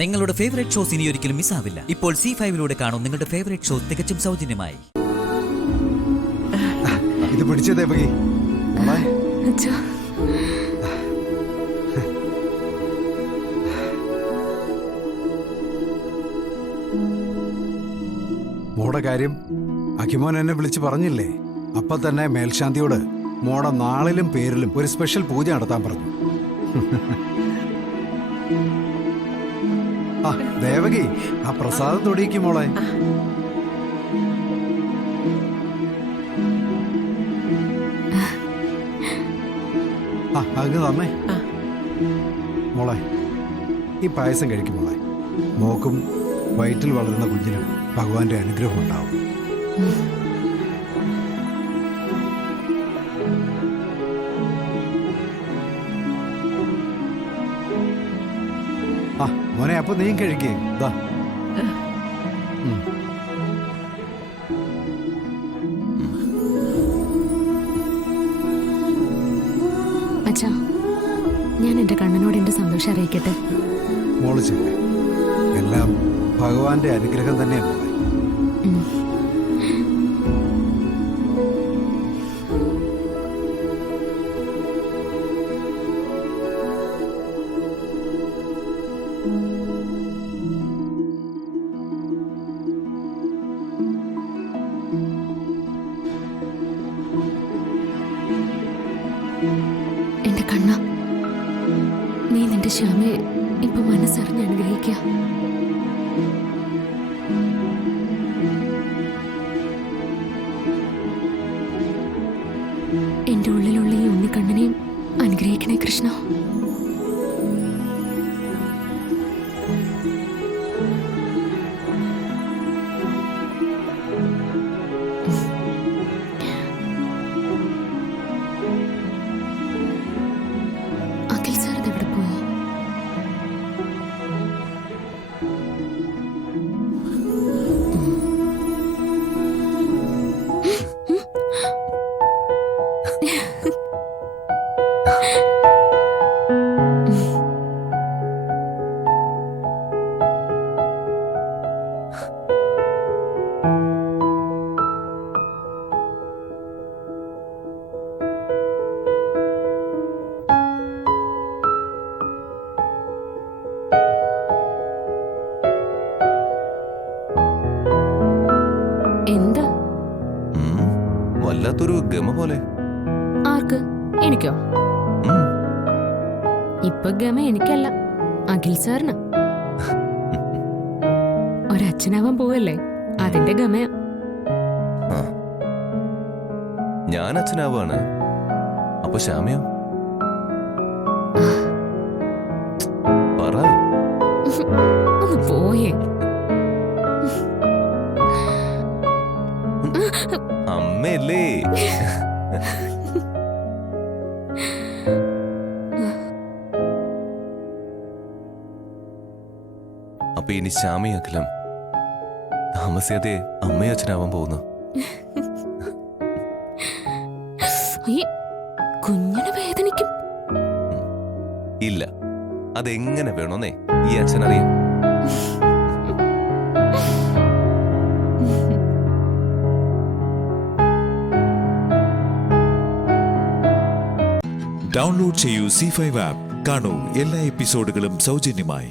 നിങ്ങളുടെ favourite shows ഇനി ഒരിക്കലും മിസ്സാവില്ല. ഇപ്പോൾ C5-ലൂടെ കാണും നിങ്ങളുടെ ഫേവറേറ്റ് ഷോ തികച്ചും സൗജന്യമായി. ഇത് പിടിച്ചേ ദേവകി. മോടെ കാര്യം അഖിമോൻ എന്നെ വിളിച്ച് പറഞ്ഞില്ലേ? അപ്പൊ തന്നെ മേൽശാന്തിയോട് മോടെ നാളിലും പേരിലും ഒരു സ്പെഷ്യൽ പൂജ നടത്താൻ പറഞ്ഞു. ആ ദേവകി, ആ പ്രസാദം തൊടിയിക്കും മോളെ. ആ അങ്ങ് തന്നേ മോളെ. ഈ പായസം കഴിക്കും മോളെ. മോക്കും വയറ്റിൽ വളരുന്ന കുഞ്ഞിനും ഭഗവാന്റെ അനുഗ്രഹം ഉണ്ടാവും. ആ മോനെ, അപ്പൊ നീ കഴിക്കേ. ഇതാ അച്ഛാ, ഞാൻ എന്റെ കണ്ണനോട് എന്റെ സന്തോഷം അറിയിക്കട്ടെ. മോള് ചെല്ലേ, എല്ലാം ഭഗവാന്റെ അനുഗ്രഹം തന്നെയാണ്. എന്റെ കണ്ണ, നീ നിന്റെ ശ്യാമയെ ഇപ്പൊ മനസ്സറിഞ്ഞ് അനുഗ്രഹിക്കുക. എന്റെ ഉള്ളിലുള്ള ഈ ഉണ്ണിക്കണ്ണനെയും അനുഗ്രഹിക്കണേ കൃഷ്ണ. അഖിൽ സാർ ഇതെവിടെ പോയി? എന്താ? വല്ലാത്തൊരു ഗമ പോലെ. ആർക്ക്? എനിക്കോ? ഇപ്പൊ ഗമ എനിക്കല്ല, അഖിൽ സാറിന്. ഒരച്ഛനാവാൻ പോവല്ലേ, അതിന്റെ ഗമയ. ഞാൻ അച്ഛനാവാണ്. അപ്പൊ ശ്യാമയോ? പറ. ഒന്ന് പോയേ. അമ്മയല്ലേ? അപ്പൊ ഇനി ശ്യാമയും അഖിലും താമസിയാതെ അമ്മയും അച്ഛനാവാൻ പോകുന്നു. കുഞ്ഞിനെ വേദനിക്കും. ഇല്ല, അതെങ്ങനെ വേണോന്നേ ഈ അച്ഛനറിയാം. ഡൗൺലോഡ് ചെയ്യൂ C5 ആപ്പ്. കാണൂ എല്ലാ എപ്പിസോഡുകളും സൗജന്യമായി.